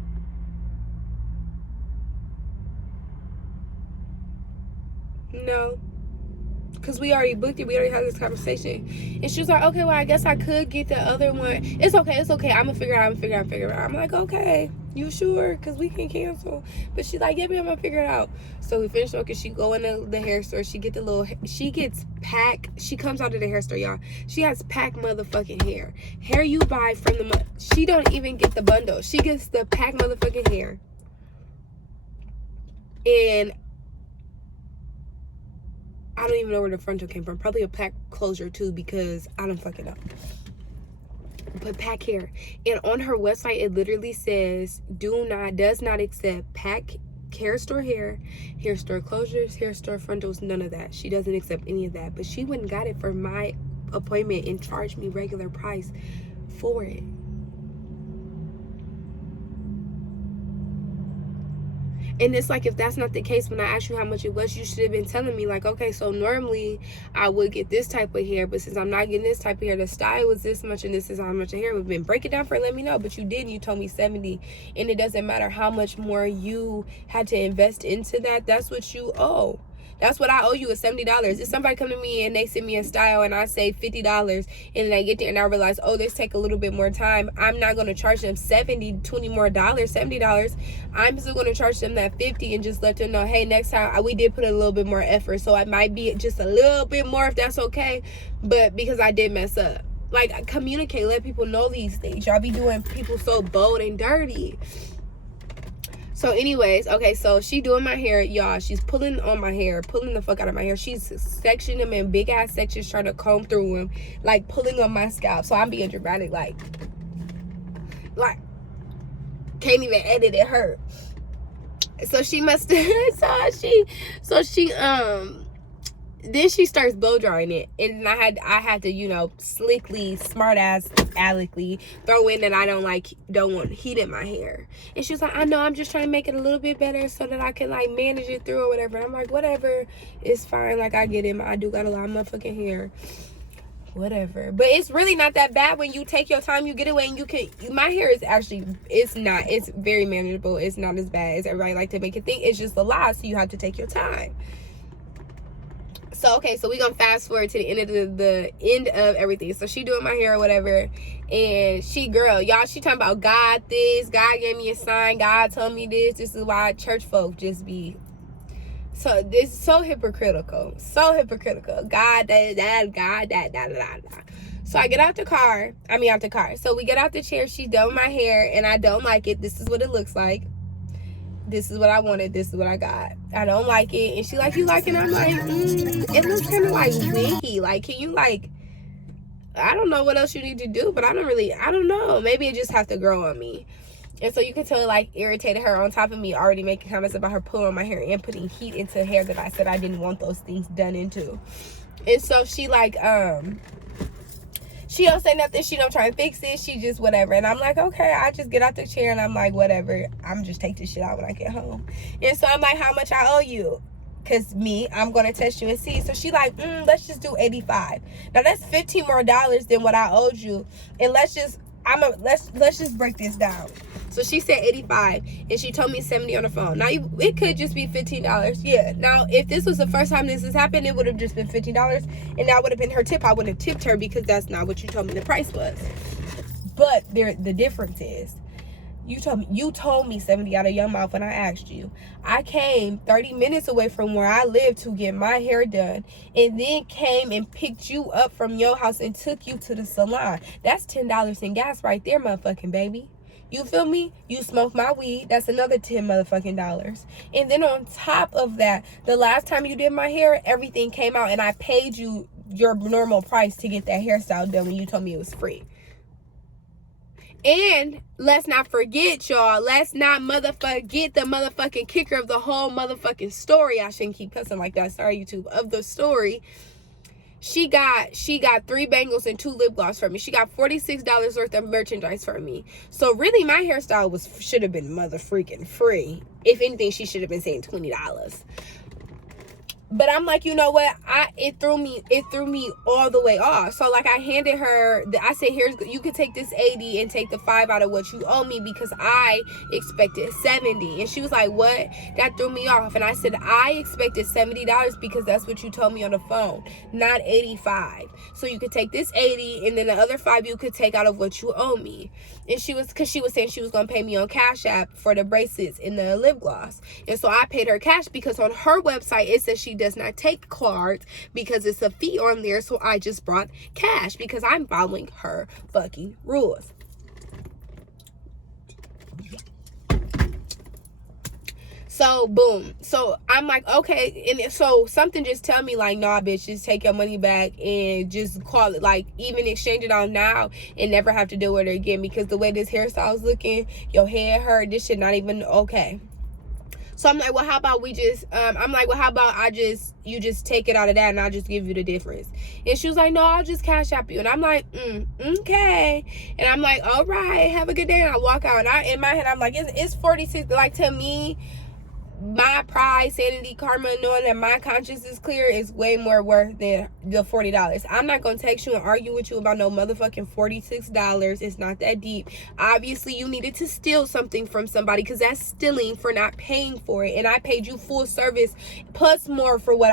Because we already booked it. We already had this conversation. And she was like, okay, well, I guess I could get the other one. It's okay. I'm going to figure it out. I'm like, okay, you sure? Because we can cancel. But she's like, yeah, I'm going to figure it out. So we finished smoking. She go in the hair store. She gets pack. She comes out of the hair store, y'all. She has pack motherfucking hair. Hair you buy from the, she don't even get the bundle. She gets the pack motherfucking hair. And I don't even know where the frontal came from. Probably a pack closure too, because I don't fucking know. But pack hair. And on her website, it literally says, does not accept pack hair store hair store closures, hair store frontals, none of that. She doesn't accept any of that. But she went and got it for my appointment and charged me regular price for it. And it's like, if that's not the case, when I asked you how much it was, you should have been telling me, like, okay, so normally I would get this type of hair, but since I'm not getting this type of hair, the style was this much and this is how much of hair would have been. Break it down for it, let me know. But you didn't. You told me 70, and it doesn't matter how much more you had to invest into that. That's what you owe. That's what I owe you, is $70. If somebody come to me and they send me a style and I say $50, and I get there and I realize, oh, this take a little bit more time, I'm not going to charge them $70 more. I'm still going to charge them that $50 and just let them know, hey, next time we did put a little bit more effort, so it might be just a little bit more if that's okay, but because I did mess up. Like, communicate, let people know these things. Y'all be doing people so bold and dirty. So anyways, okay, so she doing my hair, y'all. She's pulling on my hair, pulling the fuck out of my hair. She's sectioning them in big ass sections, trying to comb through them, like pulling on my scalp. So I'm being dramatic, like can't even edit it, hurt. So she must then she starts blow drying it, and I had to, you know, slickly, smart ass alecly throw in that I don't want heat in my hair. And she was like, I know, I'm just trying to make it a little bit better so that I can like manage it through or whatever. And I'm like, whatever, it's fine. Like, I get it. I do got a lot of motherfucking hair, whatever. But it's really not that bad when you take your time, you get away, and you can. My hair is actually, it's very manageable. It's not as bad as everybody like to make it think. It's just a lot, so you have to take your time. So okay, so we gonna fast forward to the end of everything. So she doing my hair or whatever, and y'all, she talking about God this, God gave me a sign, God told me this is why church folk just be so, this is so hypocritical, God that. So I get out the car, so we get out the chair, she's done my hair, and I don't like it. This is what it looks like. This is what I wanted. This is what I got. I don't like it. And she like, you like it? I'm like, it looks kind of like wiggy. Like, can you like, I don't know what else you need to do, but I don't know. Maybe it just has to grow on me. And so you can tell it like irritated her, on top of me already making comments about her pulling on my hair and putting heat into hair that I said I didn't want those things done into. And so she like, she don't say nothing. She don't try and fix it. She just whatever. And I'm like, okay. I just get out the chair and I'm like, whatever. I'm just take this shit out when I get home. And so I'm like, how much I owe you? Because I'm going to test you and see. So she like, let's just do $85. Now that's $15 more than what I owed you. And let's just break this down. So she said $85 and she told me $70 on the phone. Now it could just be $15. Yeah. Now if this was the first time this has happened, it would have just been $15 and that would have been her tip. I wouldn't have tipped her because that's not what you told me the price was. But the difference is, you told me 70 out of your mouth when I asked you. I came 30 minutes away from where I live to get my hair done, and then came and picked you up from your house and took you to the salon. That's $10 in gas right there, motherfucking baby. You feel me? You smoke my weed. That's another $10 motherfucking dollars. And then on top of that, the last time you did my hair, everything came out and I paid you your normal price to get that hairstyle done when you told me it was free. And let's not forget, y'all. Let's not forget the motherfucking kicker of the whole motherfucking story. I shouldn't keep cussing like that. Sorry, YouTube. Of the story. She got 3 bangles and 2 lip gloss for me. She got $46 worth of merchandise for me. So really my hairstyle should have been mother freaking free. If anything, she should have been saying $20. But I'm like, you know what? It threw me all the way off. So like I handed her, I said, you can take this 80 and take the 5 out of what you owe me because I expected 70. And she was like, what? That threw me off. And I said, I expected $70 because that's what you told me on the phone, not 85. So you could take this 80 and then the other 5 you could take out of what you owe me. And because she was saying she was going to pay me on Cash App for the bracelets and the lip gloss. And so I paid her cash because on her website, it says she does not take cards because it's a fee on there. So I just brought cash because I'm following her fucking rules. So boom. So I'm like, okay. And so something just tell me like, nah, bitch, just take your money back and just call it, like, even exchange it on now and never have to deal with it again, because the way this hairstyle is looking, your head hurt, this shit not even okay. So I'm like, well, how about we just, you just take it out of that and I'll just give you the difference. And she was like, no, I'll just Cash App you. And I'm like, okay. And I'm like, all right, have a good day. And I walk out and in my head, I'm like, it's 46. Like, to me, my pride, sanity, karma, knowing that my conscience is clear is way more worth than the $40. I'm not gonna text you and argue with you about no motherfucking $46. It's not that deep. Obviously you needed to steal something from somebody, because that's stealing for not paying for it. And I paid you full service plus more for what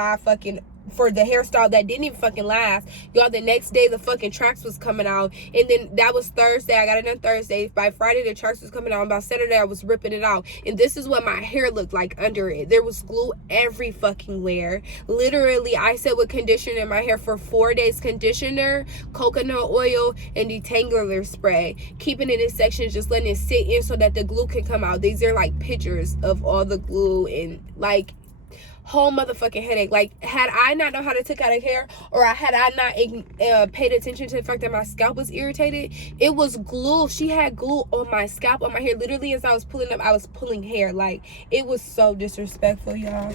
for the hairstyle that didn't even fucking last. Y'all, the next day the fucking tracks was coming out, and then that was Thursday. I got it done Thursday. By Friday the tracks was coming out, and by Saturday I was ripping it out. And this is what my hair looked like under it. There was glue every fucking where. Literally, I sat with conditioner in my hair for 4 days. Conditioner, coconut oil, and detangler spray, keeping it in sections, just letting it sit in so that the glue can come out. These are like pictures of all the glue, and like whole motherfucking headache. Like, had I not known how to take out a hair, or had I not paid attention to the fact that my scalp was irritated, it was glue. She had glue on my scalp, on my hair. Literally, as I was pulling up, I was pulling hair. Like, it was so disrespectful, y'all.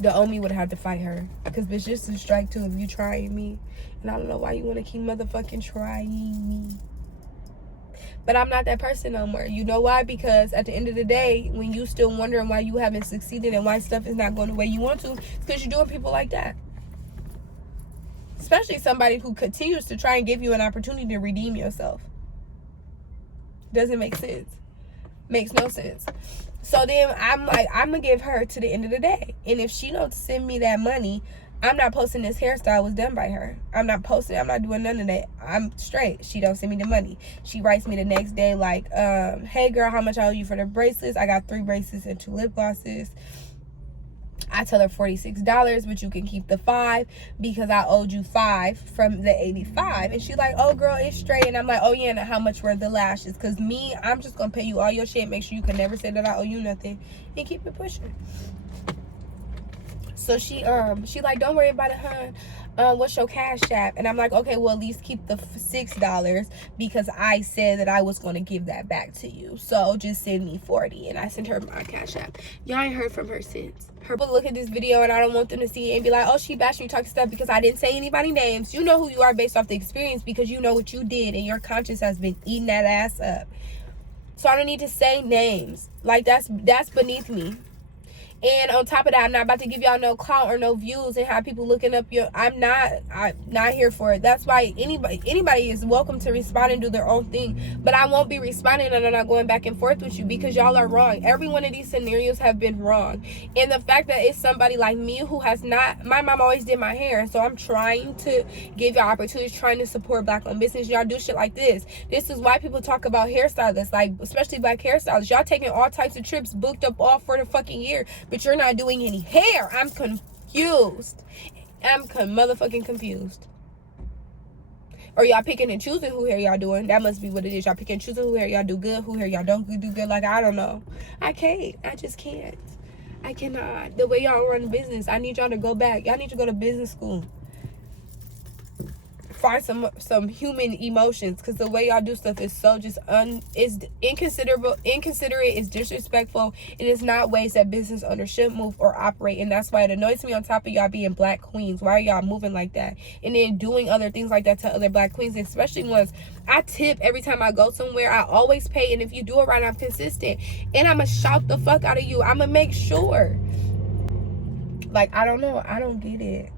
The Omi would have to fight her, because bitch, this is strike 2 if you trying me, and I don't know why you want to keep motherfucking trying me. But I'm not that person no more. You know why? Because at the end of the day, when you still wondering why you haven't succeeded and why stuff is not going the way you want to, it's because you're doing people like that. Especially somebody who continues to try and give you an opportunity to redeem yourself. Doesn't make sense. Makes no sense. So then I'm like, I'm going to give her to the end of the day. And if she don't send me that money, I'm not posting this hairstyle was done by her. I'm not posting, I'm not doing none of that. I'm straight. She don't send me the money. She writes me the next day like, hey girl, how much I owe you for the bracelets? I got 3 bracelets and 2 lip glosses. I tell her $46, but you can keep the 5 because I owed you 5 from the 85. And she's like, oh girl, it's straight. And I'm like, oh yeah, and how much were the lashes? Because me, I'm just gonna pay you all your shit. Make sure you can never say that I owe you nothing, and keep it pushing. So she like, don't worry about it, hun. What's your cash app? And I'm like, okay, well, at least keep the $6 because I said that I was going to give that back to you. So just send me 40. And I sent her my cash app. Y'all ain't heard from her since. Her people look at this video and I don't want them to see it and be like, oh, she bashing you, talking stuff because I didn't say anybody's names. You know who you are based off the experience because you know what you did and your conscience has been eating that ass up. So I don't need to say names. Like, that's beneath me. And on top of that, I'm not about to give y'all no clout or no views and have people looking up your... I'm not here for it. That's why anybody is welcome to respond and do their own thing. But I won't be responding and I'm not going back and forth with you because y'all are wrong. Every one of these scenarios have been wrong. And the fact that it's somebody like me who has not... My mom always did my hair. So I'm trying to give y'all opportunities, trying to support Black-owned business. Y'all do shit like this. This is why people talk about hairstylists, like especially Black hairstylists. Y'all taking all types of trips, booked up all for the fucking year. But you're not doing any hair. I'm confused. I'm motherfucking confused. Or y'all picking and choosing who hair y'all doing. That must be what it is. Y'all picking and choosing who hair y'all do good, who hair y'all don't do good. Like, I don't know. I can't. I just can't. I cannot. The way y'all run business, I need y'all to go back. Y'all need to go to business school. Find some human emotions, because the way y'all do stuff is so just is inconsiderate, is disrespectful, and it's not ways that business owners should move or operate. And that's why it annoys me, on top of y'all being Black queens. Why are y'all moving like that and then doing other things like that to other Black queens, especially ones? I tip every time I go somewhere. I always pay, and if you do it right, I'm consistent, and I'm gonna shout the fuck out of you. I'm gonna make sure. Like, I don't know. I don't get it.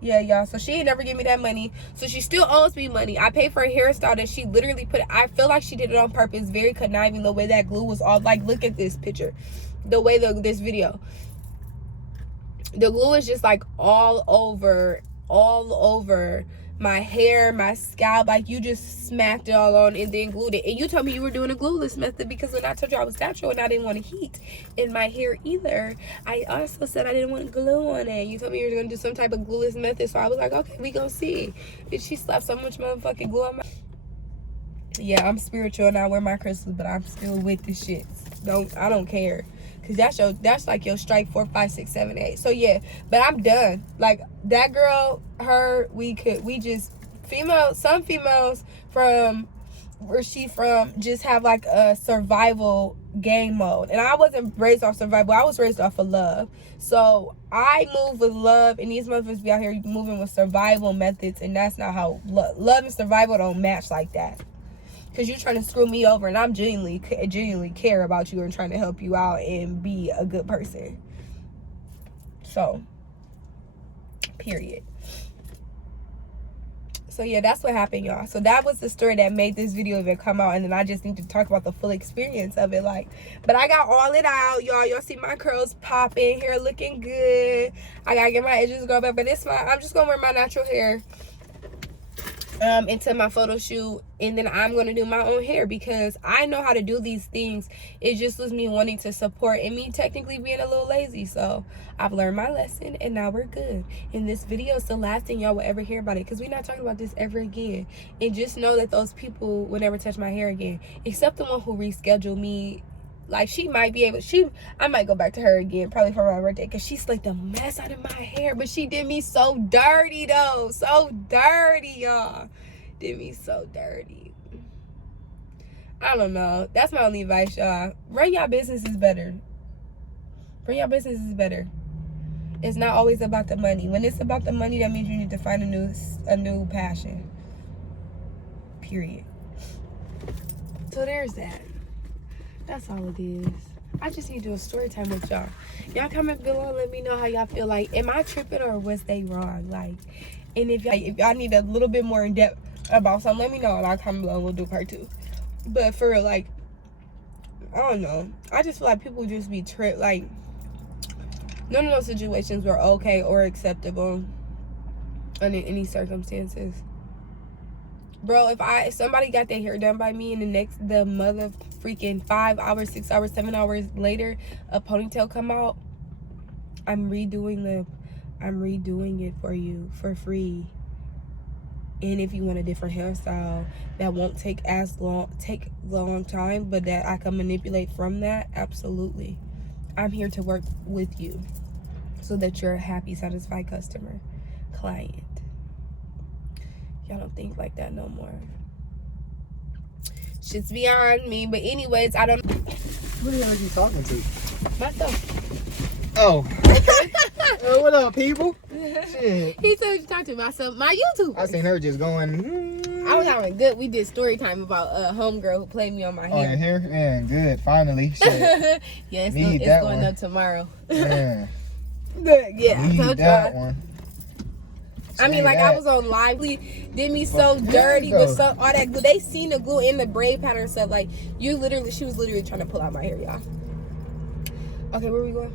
Yeah, y'all. So she ain't never give me that money. So she still owes me money. I paid for a hairstyle that she literally put... I feel like she did it on purpose. Very conniving. The way that glue was all... Like, look at this picture. The way this video. The glue is just like all over my hair, my scalp. Like, you just smacked it all on and then glued it. And you told me you were doing a glueless method, because when I told you I was natural and I didn't want to heat in my hair either, I also said I didn't want glue on it. You told me you were going to do some type of glueless method, so I was like, okay, we gonna see. And she slapped so much motherfucking glue on my... Yeah, I'm spiritual and I wear my crystals, but I'm still with this shit. I don't care. Because that's like your strike 4, 5, 6, 7, 8. So yeah, but I'm done. Like, that girl, some females from where she from just have like a survival game mode. And I wasn't raised off survival. I was raised off of love. So I move with love, and these motherfuckers be out here moving with survival methods, and that's not how love and survival don't match like that. Because you're trying to screw me over, and I'm genuinely care about you and trying to help you out and be a good person. So, period. So yeah, that's what happened, y'all. So that was the story that made this video even come out, and then I just need to talk about the full experience of it. Like, but I got all it out, y'all. Y'all see my curls popping, hair looking good. I gotta get my edges grown back, but it's fine. I'm just gonna wear my natural hair into my photo shoot, and then I'm gonna do my own hair because I know how to do these things. It just was me wanting to support and me technically being a little lazy. So I've learned my lesson, and now we're good. And this video is the last thing y'all will ever hear about it, because we're not talking about this ever again. And just know that those people will never touch my hair again, except the one who rescheduled me. Like, she might be able... I might go back to her again, probably for my birthday, because she slicked the mess out of my hair. But she did me so dirty, though. So dirty, y'all. Did me so dirty. I don't know. That's my only advice, y'all. Run your businesses better. Run your businesses better. It's not always about the money. When it's about the money, that means you need to find a new passion. Period. So there's that. That's all it is. I just need to do a story time with y'all. Y'all comment below and let me know how y'all feel. Like, am I tripping or was they wrong? Like, and if y'all need a little bit more in depth about something, let me know and I'll comment below and we'll do part 2. But for real, like, I don't know. I just feel like people just be tripped. Like, None of those situations were okay or acceptable under any circumstances. Bro, if somebody got their hair done by me and the mother freaking 5 hours, 6 hours, 7 hours later, a ponytail come out, I'm redoing it for you for free. And if you want a different hairstyle that won't take a long time, but that I can manipulate from that, absolutely. I'm here to work with you so that you're a happy, satisfied client. Y'all don't think like that no more. Shit's beyond me. But anyways, I don't. Who the hell are you talking to? Myself. Oh. Okay. What up, people? Shit. He told you to talk to myself. My YouTube. I seen her just going. I was having good. We did story time about a homegirl who played me on my Oh, your hair. hair? Yeah, good. Finally. Shit. Yeah, it's Need going that one. up tomorrow. Yeah. Good. Yeah, I Need told that y'all. one. I mean, Say like, that. I was on Lively, did me so dirty with all that glue. They seen the glue in the braid pattern stuff. Like, she was literally trying to pull out my hair, y'all. Okay, where we going?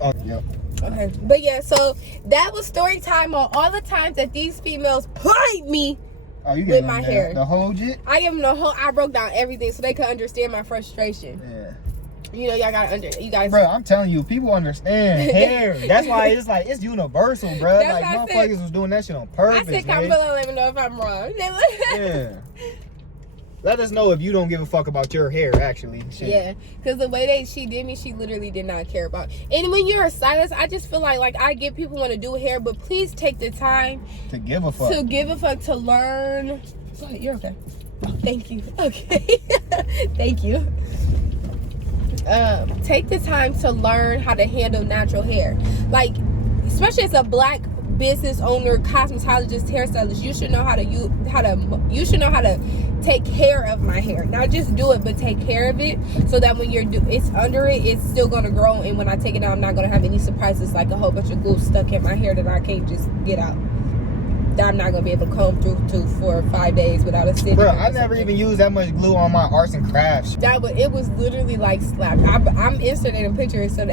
Oh, yeah. Okay, but yeah, so that was story time on all the times that these females played me. Oh, you with getting my the, hair. The whole jit? I give them the whole. I broke down everything so they could understand my frustration. Yeah. You know, y'all gotta you guys. Bro, I'm telling you, people understand hair. That's why it's like, it's universal, bro. That's Like, what I motherfuckers said. was doing that shit on I purpose, said, man. Camilla, let me know if I'm wrong. Yeah. Let us know if you don't give a fuck about your hair, actually. Shit. Yeah, because the way she did me, she literally did not care about. And when you're a stylist, I just feel like I get people want to do hair, but please take the time To give a fuck. to learn. Oh, you're okay. Oh, thank you. Okay. Thank you. Take the time to learn how to handle natural hair. Like, especially as a black business owner, cosmetologist, hairstylist, you should know how to take care of my hair. Not just do it, but take care of it, so that when it's under it, it's still gonna grow, and when I take it out, I'm not gonna have any surprises like a whole bunch of glue stuck in my hair that I can't just get out. That I'm not gonna be able to comb through to for 5 days without a stitch. Bro, I never even used that much glue on my arts and crafts. It was literally like slapped. I'm inserting a picture so I'm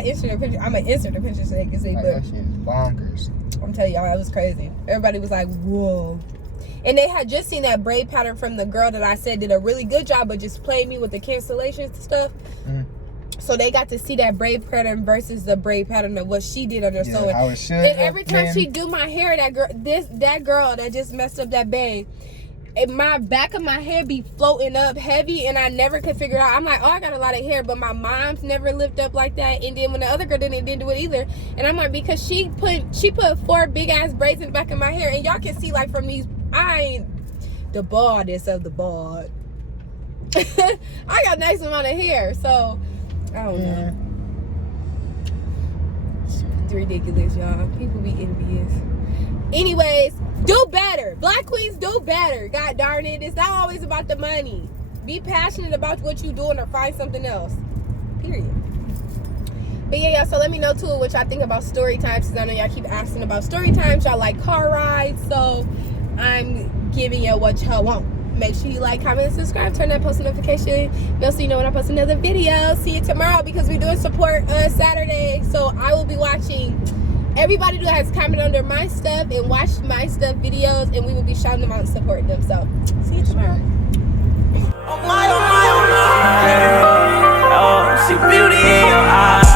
gonna insert a picture so they can see. Like, But that shit is bonkers. I'm telling y'all, it was crazy. Everybody was like, whoa. And they had just seen that braid pattern from the girl that I said did a really good job, but just played me with the cancellations and stuff. So they got to see that braid pattern versus the braid pattern of what she did on her sewing. How it should And every time have she been. do my hair, that girl that just messed up that bang, my back of my hair be floating up heavy, and I never could figure it out. I'm like, oh, I got a lot of hair, but my mom's never lift up like that. And then when the other girl didn't do it either. And I'm like, because she put 4 big ass braids in the back of my hair, and y'all can see like from these, I ain't the baldest of the bald. I got a nice amount of hair, so I don't know. It's ridiculous, y'all. People be envious. Anyways, do better. Black queens, do better. God darn it. It's not always about the money. Be passionate about what you're doing, or find something else. Period. But yeah, y'all, so let me know too what y'all think about story times, because I know y'all keep asking about story times. Y'all like car rides, so I'm giving you what y'all want. Make sure you like, comment, and subscribe. Turn that post notification bell so you know when I post another video. See you tomorrow, because we're doing support Saturday. So I will be watching everybody who has commented under my stuff and watched my stuff videos, and we will be shouting them out and supporting them. So see you tomorrow. Oh my, oh my, oh my. Oh, see beauty in your eyes.